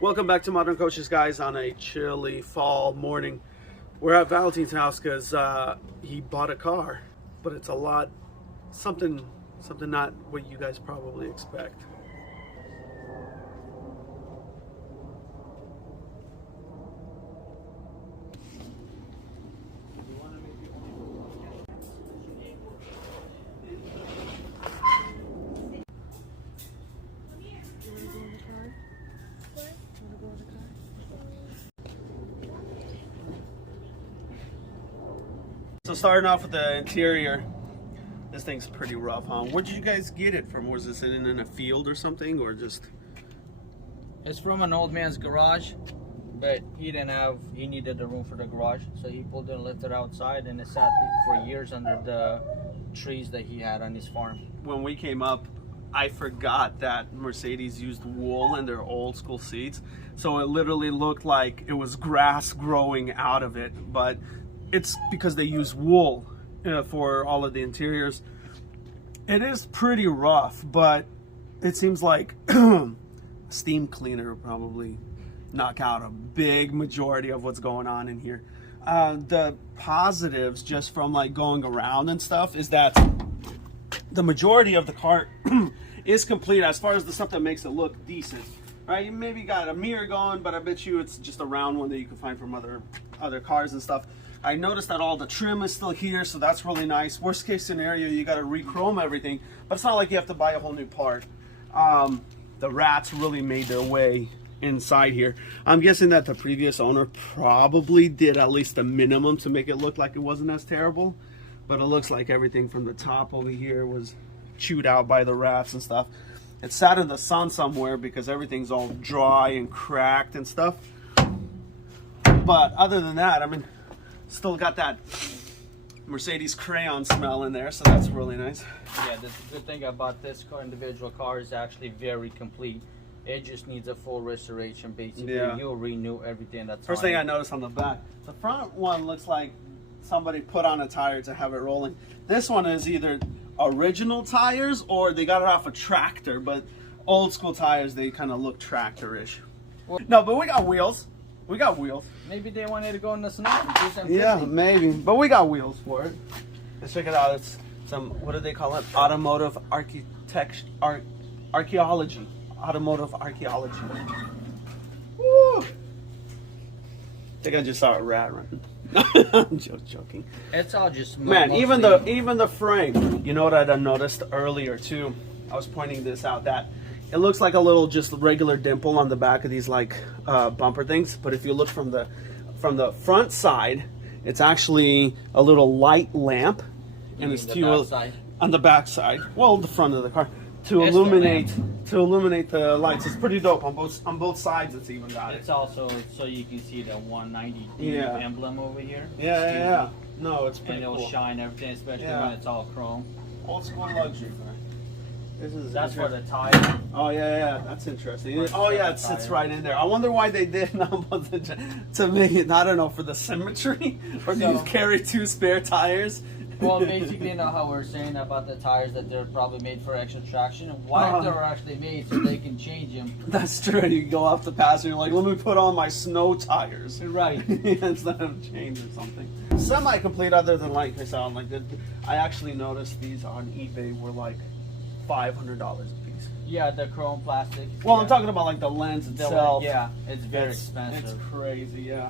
Welcome back to Modern Coaches, guys, on a chilly fall morning. We're at Valentin's house because he bought a car, but it's a lot, something not what you guys probably expect. So starting off with the interior, this thing's pretty rough, huh? Where'd you guys get it from? Was this in a field or something, or just? It's from an old man's garage, but he needed the room for the garage, so he pulled it and lifted it outside, and it sat for years under the trees that he had on his farm. When we came up, I forgot that Mercedes used wool in their old school seats, so it literally looked like it was grass growing out of it, but it's because they use wool for all of the interiors. It is pretty rough, but it seems like a steam cleaner will probably knock out a big majority of what's going on in here. The positives, just from like going around and stuff, is that the majority of the car is complete as far as the stuff that makes it look decent. Right, you maybe got a mirror going, but I bet you it's just a round one that you can find from other cars and stuff. I noticed that all the trim is still here, so that's really nice. Worst case scenario, you got to re-chrome everything, but it's not like you have to buy a whole new part. The rats really made their way inside here. I'm guessing that the previous owner probably did at least the minimum to make it look like it wasn't as terrible, but it looks like everything from the top over here was chewed out by the rats and stuff. It sat in the sun somewhere because everything's all dry and cracked and stuff. But other than that, I mean, still got that Mercedes crayon smell in there, so that's really nice. Yeah, the good thing about this individual car is actually very complete. It just needs a full restoration. Basically, Yeah. You'll renew everything that's First on thing it. I noticed on the back, the front one looks like somebody put on a tire to have it rolling. This one is either original tires or they got it off a tractor, but old school tires, they kind of look tractor-ish. Well, no, but we got wheels. We got wheels. Maybe they wanted to go in the snow and do some Yeah, 50. maybe. But we got wheels for it. Let's check it out. It's some, what do they call it? Automotive archaeology. Automotive archaeology. Woo! I think I just saw a rat running. I'm just joking. It's all just Man, mostly- even the frame. You know what I noticed earlier too? I was pointing this out, that it looks like a little just regular dimple on the back of these like bumper things, but if you look from the front side, it's actually a little light lamp, and it's on the back side. Well, the front of the car to illuminate the lights. It's pretty dope on both sides. It's even got it. It's also so you can see the 190 Yeah. emblem over here. Yeah. No, it's pretty And it'll cool. shine everything, especially Yeah. when it's all chrome. Old school luxury car. That's for the tire. Oh yeah, that's interesting. Oh yeah, it sits right in there. I wonder why they did to make it, I don't know, for the symmetry, or do you carry two spare tires? Well, basically, you know how we're saying about the tires that they're probably made for extra traction. Why if they were actually made so they can change them? That's true. You go off the pass and you're like, let me put on my snow tires. Right. Instead of change or something. Semi-complete, other than like I sound like that. I actually noticed these on eBay were like $500 a piece. Yeah, the chrome plastic. Well, yeah. I'm talking about like the lens itself. Yeah, it's very expensive. It's crazy, yeah.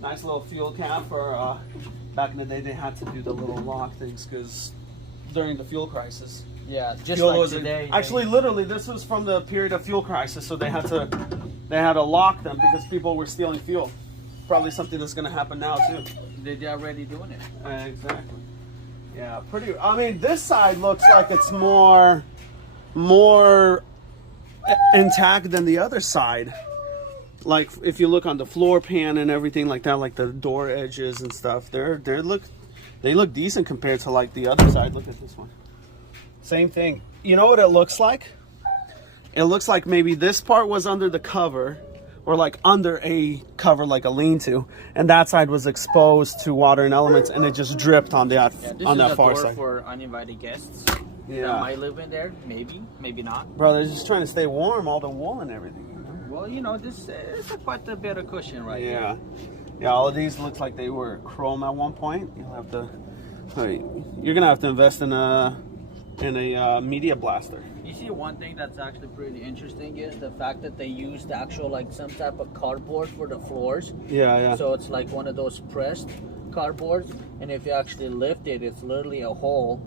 Nice little fuel cap for back in the day. They had to do the little lock things because during the fuel crisis. Yeah, just Fuel like was today. actually, literally, this was from the period of fuel crisis, so they had to lock them because people were stealing fuel. Probably something that's going to happen now too. They're already doing it. Exactly. Yeah, pretty. I mean, this side looks like it's more intact than the other side. Like if you look on the floor pan and everything like that, like the door edges and stuff, they look decent compared to like the other side. Look at this one. Same thing. You know what it looks like? It looks like maybe this part was under the cover, or like under a cover, like a lean-to, and that side was exposed to water and elements, and it just dripped on that far side. For uninvited guests. Yeah. That might live in there, maybe not. Bro, they're just trying to stay warm, all the wool and everything. You know? Well, you know, this is quite a bit of cushion right here. Yeah. Yeah, all of these looks like they were chrome at one point. You'll have to, you're gonna have to invest in a media blaster. You see, one thing that's actually pretty interesting is the fact that they used actual like some type of cardboard for the floors. Yeah, yeah. So it's like one of those pressed cardboards, and if you actually lift it, it's literally a hole.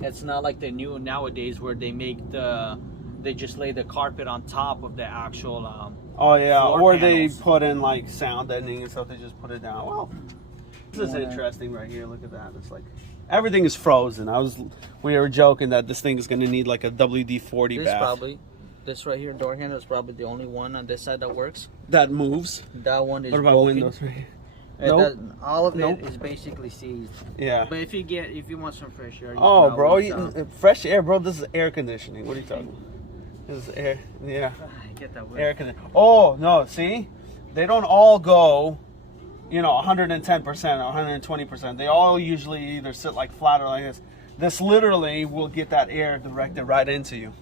It's not like the new nowadays where they just lay the carpet on top of the actual. Oh yeah, floor or panels. they put in like sound deadening and stuff. They just put it down. Well, this is interesting right here. Look at that. It's like everything is frozen. We were joking that this thing is going to need like a WD-40 bath. This right here, door handle, is probably the only one on this side that works. That moves. That one is. What about broken. windows right here? Nope. All of Nope. it is basically seized. Yeah. But if you want some fresh air. Oh, bro, fresh air, bro. This is air conditioning. What are you talking about? This is air. Yeah. Get that way. Air conditioning. Oh no, see, they don't all go, 110%, 120%. They all usually either sit like flat or like this. This literally will get that air directed right into you.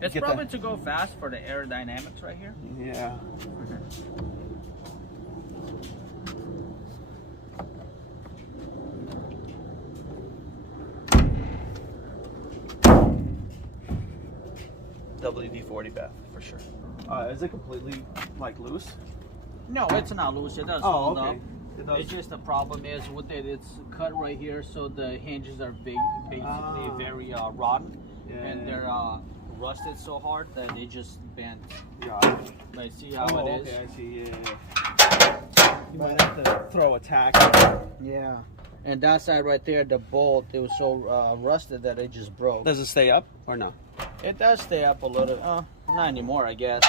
It's probably to go fast for the aerodynamics right here. Yeah. WD-40 bath for sure. Is it completely like loose? No, it's not loose. It does Oh, hold okay. up. It does. It's just the problem is with it. It's cut right here, so the hinges are basically very rotten, and they're rusted so hard that they just bent. Got it. But see how it is? Okay, I see. Yeah. You might have to throw a tack. Yeah. And that side right there, the bolt, it was so rusted that it just broke. Does it stay up or no? It does stay up a little. Not anymore, I guess.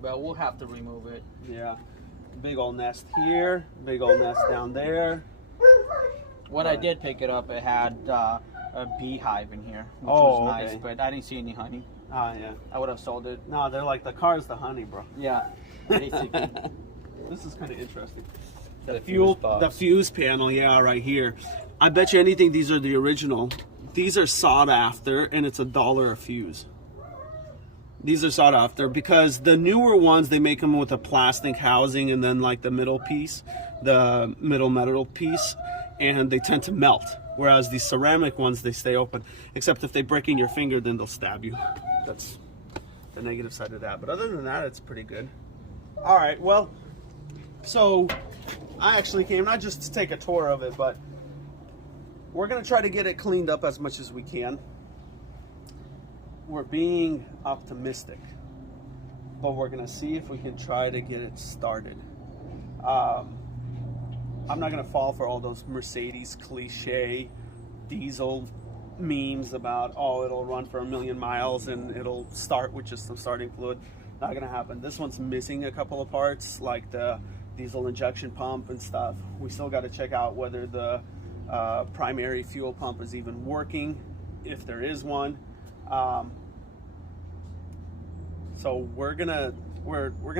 But we'll have to remove it. Yeah. Big old nest here. Big old nest down there. When I did pick it up, it had a beehive in here, which Oh, was nice, okay. but I didn't see any honey. Ah, yeah. I would have sold it. No, they're like the car's the honey, bro. Yeah, basically. This is kind of interesting. The fuse panel, yeah, right here. I bet you anything these are the original. These are sought after, and it's $1 a fuse. These are sought after because the newer ones, they make them with a plastic housing and then like the middle piece, the middle metal piece, and they tend to melt. Whereas these ceramic ones, they stay open. Except if they break in your finger, then they'll stab you. That's the negative side of that. But other than that, it's pretty good. All right, well, so I actually came not just to take a tour of it, but we're gonna try to get it cleaned up as much as we can. We're being optimistic, but we're gonna see if we can try to get it started. I'm not gonna fall for all those Mercedes cliche diesel memes about, oh, it'll run for 1,000,000 miles and it'll start with just some starting fluid. Not gonna happen. This one's missing a couple of parts, like the diesel injection pump and stuff. We still got to check out whether the primary fuel pump is even working, if there is one. So we're gonna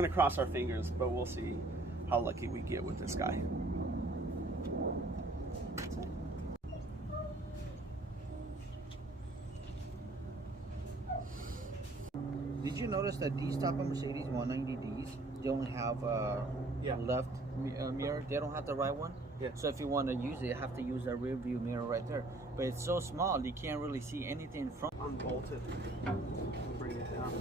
cross our fingers, but we'll see how lucky we get with this guy. Did you notice that these type of Mercedes 190Ds, they only have left mirror? They don't have the right one. Yeah. So if you want to use it, you have to use the rear view mirror right there. But it's so small, you can't really see anything in front. Unbolted. Bring it down.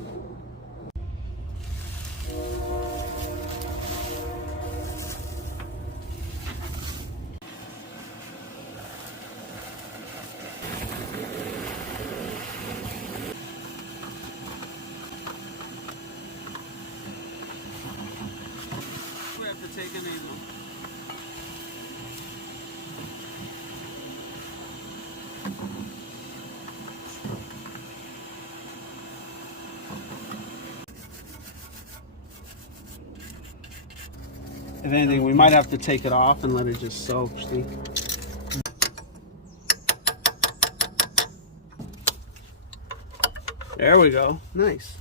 We have to take it easy. If anything, we might have to take it off and let it just soak, see? There we go. Nice.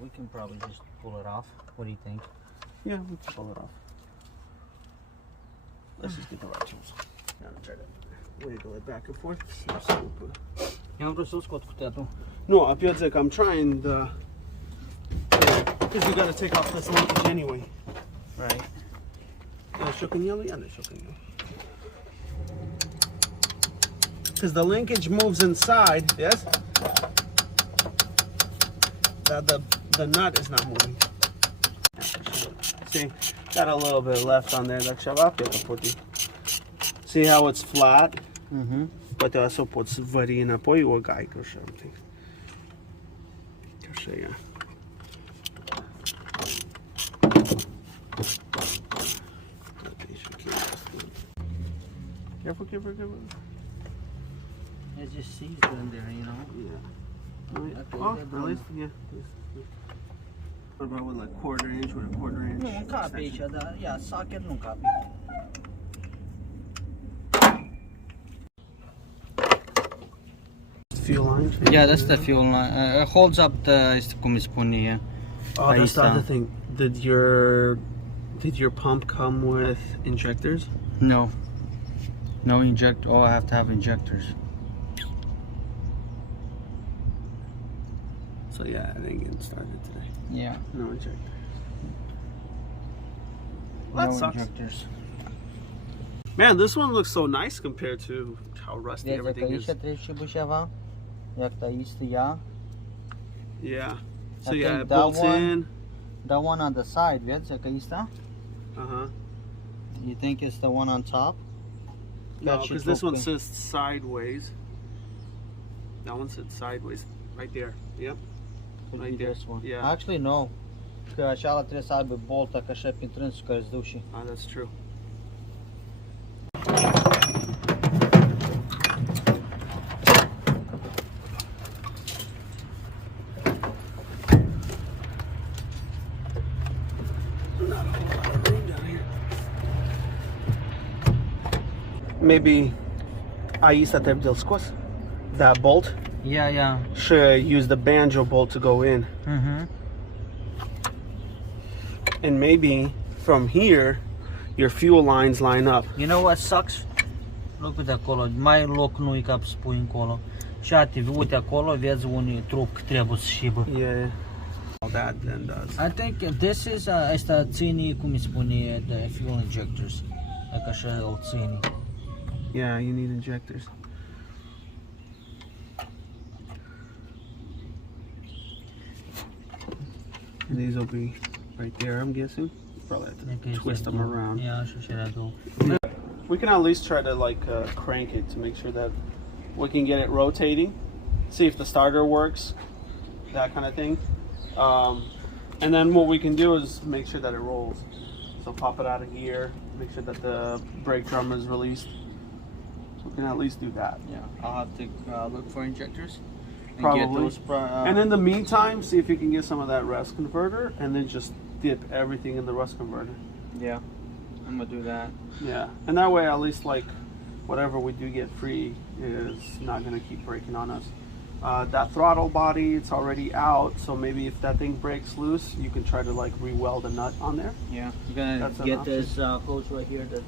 We can probably just pull it off. What do you think? Yeah, we can pull it off. Let's just get the right tools. Now try to wiggle it back and forth. Eu vreau să o scot cuteatul. No, I'm trying the... Because you gotta take off this linkage anyway. Right. Because the linkage moves inside, yes? The nut is not moving. See, got a little bit left on there. See how it's flat? Mhm. Poate o să poți vări înapoi o gaică or something. Așa e. Careful, careful, careful. It just seized in there, you know. Yeah. Okay, Oh, good at one. least, yeah. What about with like quarter inch with a quarter inch? Nu încape aici, dar ia, socket nu încape. Fuel line? Yeah, that's the fuel line. It holds up the, cum îi spune. Oh, that's the other thing. Did your pump come with injectors? No. No inject. Oh, I have to have injectors. So yeah, it ain't getting started today. Yeah. No injector. Well, that No sucks. injectors. Man, this one looks so nice compared to how rusty Vezi că everything aici is. trebuie și bușeva. Iar aici ea. Yeah. So I yeah, think it that bolts one- in. The one on the side, vezi că asta? Uh-huh. You think it's the one on top? No, That because should this one look says sideways. That one said sideways. Right there. Yep. Could Right be there. this one. Yeah. Actually, no. Că așa trebuie să aibă bolta, că așa pe trânsul care îți duc și. Ah, that's true. Not a whole lot of room down here. Maybe aici trebuie de scos that bolt. Yeah. Should use the banjo bolt to go in. Mhm. And maybe from here your fuel lines line up. You know what sucks? Look uite acolo, mai loc nu-i ca să pui încolo. Și ati, uite acolo, vezi un trup trebuie să șibă. Yeah. All that then does. I think this is, asta ține, cum îi spune, the fuel injectors. Dacă așa îl ține. Yeah, you need injectors. And these will be right there, I'm guessing. Probably have to twist them around. Yeah, așa și era două. We can at least try to like crank it to make sure that we can get it rotating. See if the starter works, that kind of thing. And then what we can do is make sure that it rolls. So pop it out of gear, make sure that the brake drum is released. We can at least do that. Yeah, I'll have to look for injectors. And Probably. Get those And in the meantime, see if you can get some of that rust converter and then just dip everything in the rust converter. yeah, I'm gonna do that. Yeah, and that way at least like whatever we do get free is not gonna keep breaking on us. That throttle body, it's already out, so maybe if that thing breaks loose, you can try to like re-weld a nut on there. Yeah, I'm gonna That's an get option. this hose right here that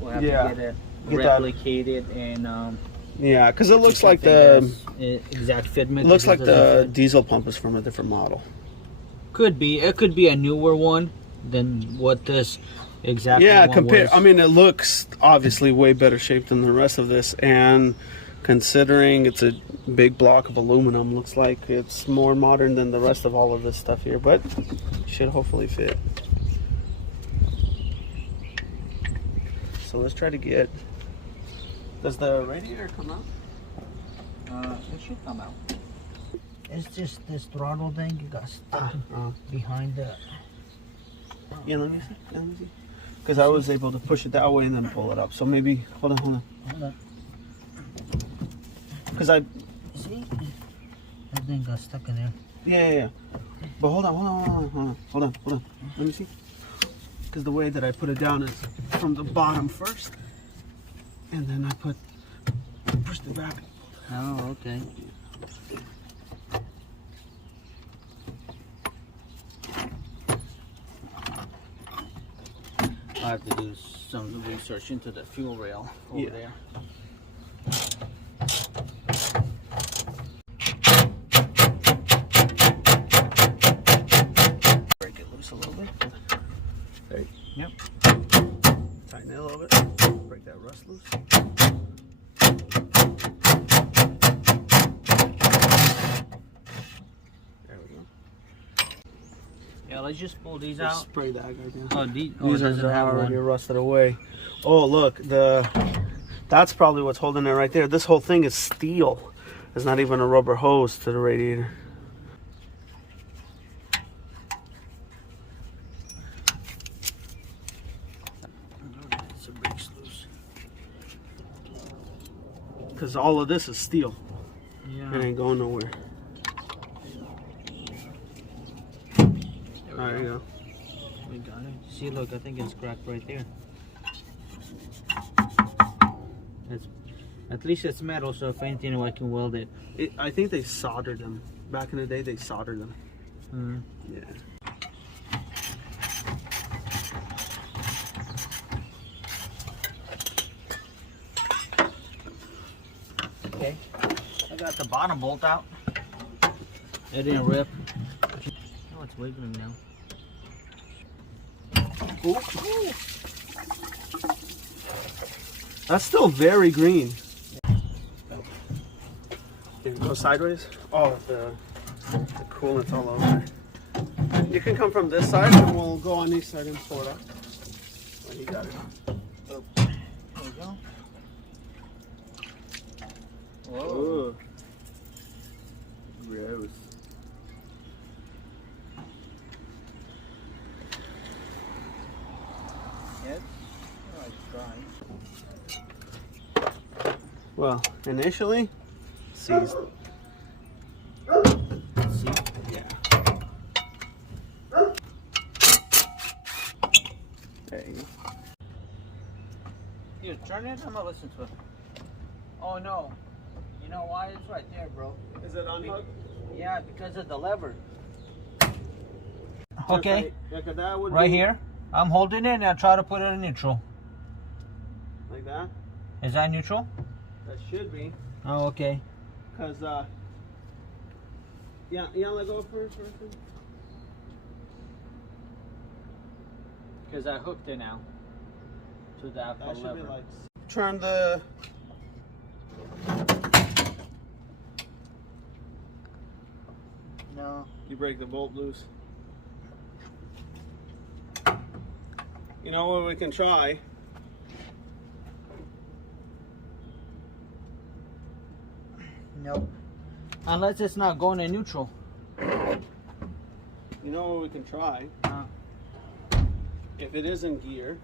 we'll have Yeah, to get it get that- replicated and Yeah, because it looks like something the that's exact fitment. looks like because it the doesn't fit. diesel pump is from a different model. Could be. It could be a newer one than what this exact Yeah, one compare. was. I mean, it looks obviously way better shape than the rest of this, and considering it's a big block of aluminum, looks like it's more modern than the rest of all of this stuff here, but should hopefully fit. So let's try to get. Does the radiator come out? It should come out. It's just this throttle thing you got stuck behind the. Yeah, let me see. Yeah, let me see. Because I was able to push it that way and then pull it up. So maybe hold on. Hold on. Because I. See? That thing got stuck in there. Yeah. But hold on. Let me see. Because the way that I put it down is from the bottom first, and then I pushed it back. Oh, okay. I have to do some research into the fuel rail over Yeah. there. let's just pull these Just out. spray that guy down. Oh, These it doesn't are have already one. rusted away. Oh, look, that's probably what's holding it right there. This whole thing is steel. There's not even a rubber hose to the radiator. It's a brakes loose. Because all of this is steel. Yeah. It ain't going nowhere. There you go. We got it. See, look, I think it's cracked right there. At least it's metal, so if anything, I can weld it. I think they soldered them. Back in the day, they soldered them. Yeah. Okay. I got the bottom bolt out. It didn't rip. Oh, it's wiggling now. Ooh. That's still very green. Go sideways. Oh, the coolant's all over. You can come from this side, and we'll go on this side and pull it up. Oh, you got it. Oh. There we go. Whoa. Ooh. Gross. Yes. Oh, it's dry. Well, initially, seized. See? Yeah. There you go. Here, turn it. I'm gonna listen to it. Oh no. You know why? It's right there, bro. Is it unhooked? Yeah, because of the lever. Okay. Like that would Right be here. I'm holding it and I try to put it in neutral. like that. Is that neutral? That should be. Oh, okay. Cause yeah, let go first. Because I hooked it now to that That should lever. be like. Turn the. No. You break the bolt loose. You know what we can try? Nope. Unless it's not going in neutral. You know what we can try? If it is in gear,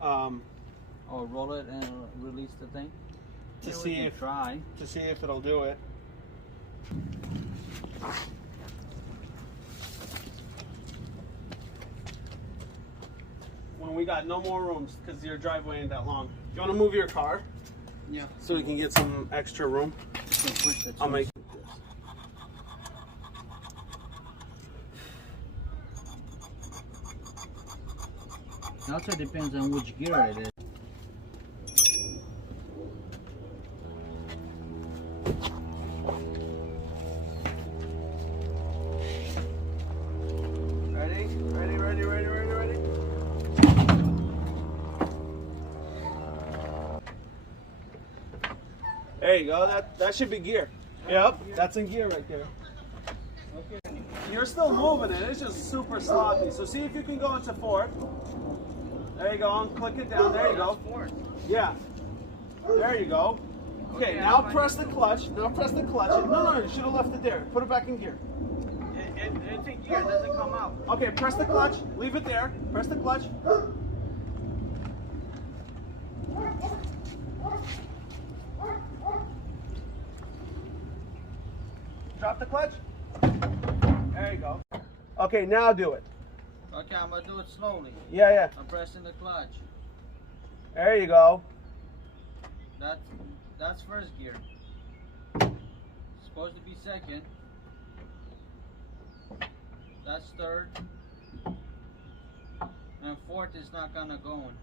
Or roll it and release the thing. to Yeah, we see can if try. it'll do it. When we got no more rooms because your driveway ain't that long. You want to move your car Yeah. so we can get some extra room? Push it. I'll make. It also depends on which gear it is. Ready. There you go. That should be gear. Yep, that's in gear right there. Okay. You're still moving it. It's just super sloppy. So see if you can go into fourth. There you go. And click it down. There you go. Yeah. There you go. Okay, now press the clutch. No, you should have left it there. Put it back in gear. It's in gear. It doesn't come out. Okay, press the clutch. Leave it there. Press the clutch. Drop the clutch. There you go. Okay, now do it. Okay, I'm gonna do it slowly. Yeah. I'm pressing the clutch. There you go. That's first gear. Supposed to be second. That's third. And fourth is not gonna go in.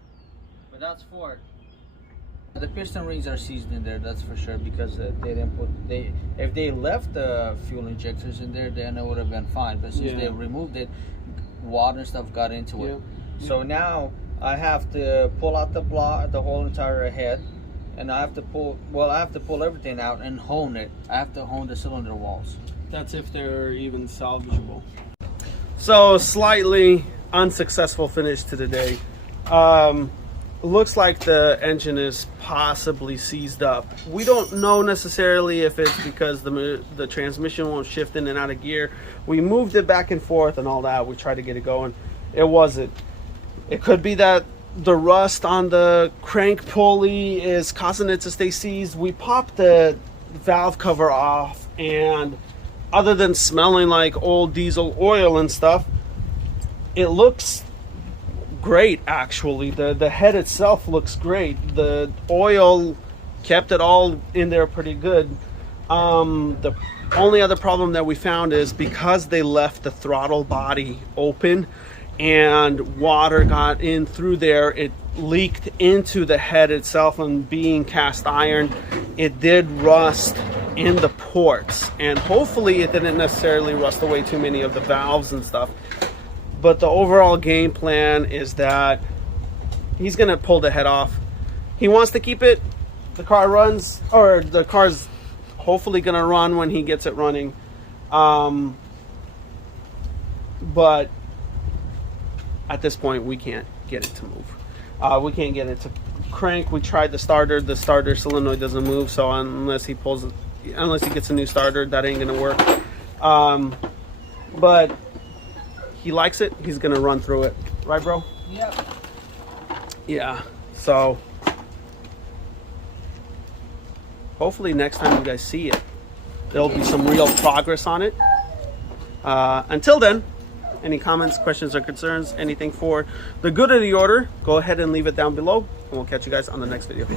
But that's fourth. The piston rings are seized in there, that's for sure, because they didn't put if they left the fuel injectors in there, then it would have been fine. But since they removed it, water and stuff got into it. So now I have to pull out the block, the whole entire head, and I have to pull everything out and hone it. I have to hone the cylinder walls. That's if they're even salvageable. So slightly unsuccessful finish to the day. Looks like the engine is possibly seized up. We don't know necessarily if it's because the transmission won't shift in and out of gear. We moved it back and forth and all that. We tried to get it going. It wasn't. It could be that the rust on the crank pulley is causing it to stay seized. We popped the valve cover off, and other than smelling like old diesel oil and stuff, it looks great. Actually, the head itself looks great. The oil kept it all in there pretty good. The only other problem that we found is because they left the throttle body open and water got in through there, it leaked into the head itself, and being cast iron, it did rust in the ports, and hopefully it didn't necessarily rust away too many of the valves and stuff. But the overall game plan is that he's gonna pull the head off. He wants to keep it. The car runs, or the car's hopefully gonna run when he gets it running. But at this point, we can't get it to move. We can't get it to crank. We tried the starter solenoid doesn't move. So unless he gets a new starter, that ain't gonna work. But he likes it. He's gonna run through it, right, bro? Yep. Yeah. So hopefully next time you guys see it, there'll be some real progress on it. Until then, any comments, questions, or concerns, anything for the good of the order, go ahead and leave it down below, and we'll catch you guys on the next video.